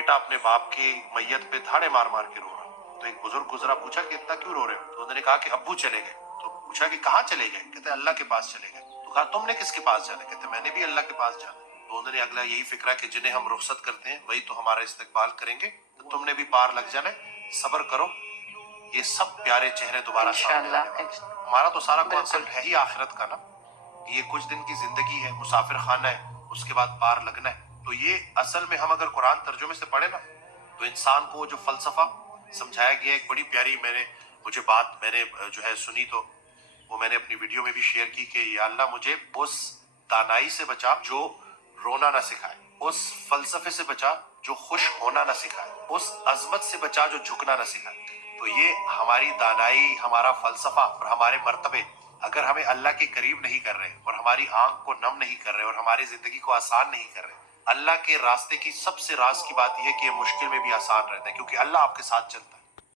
बेटा अपने बाप की मैयत पे धाड़े मार मार के रो रहा। तो एक बुजुर्ग गुजरा, पूछा कि इतना क्यों रो रहे हो? तो उन्होंने कहा कि अब्बू चले गए। तो पूछा कि कहाँ चले गए? कहते अल्लाह के पास चले गए। तो कहा तुमने किसके पास जाना? कहते मैंने भी अल्लाह के पास जाना। तो उन्होंने अगला यही फिक्रा कि जिन्हें हम रुखसत करते हैं वही तो हमारा इस्तकबाल करेंगे, तो तुमने भी पार लग जाना है, सब्र करो, ये सब प्यारे चेहरे दोबारा सामने आने वाले हैं। हमारा तो सारा कॉन्सेप्ट है ही आखिरत का ना, कि ये कुछ दिन की जिंदगी है, मुसाफिर खाना है, उसके बाद पार लगना है। तो ये असल में हम अगर कुरान तर्जुमे से पढ़े ना, तो इंसान को जो फलसफा समझाया गया, एक बड़ी प्यारी मुझे बात मैंने जो है सुनी, तो वो मैंने अपनी वीडियो में भी शेयर की कि या अल्लाह मुझे उस दानाई से बचा जो रोना ना सिखाए, उस फलसफे से बचा जो खुश होना ना सिखाए, उस अजमत से बचा जो झुकना ना सिखाए। तो ये हमारी दानाई, हमारा फलसफा और हमारे मर्तबे अगर हमें अल्लाह के करीब नहीं कर रहे और हमारी आंख को नम नहीं कर रहे और हमारी जिंदगी को आसान नहीं कर रहे, अल्लाह के रास्ते की सबसे राज की बात यह है कि ये मुश्किल में भी आसान रहता है, क्योंकि अल्लाह आपके साथ चलता है।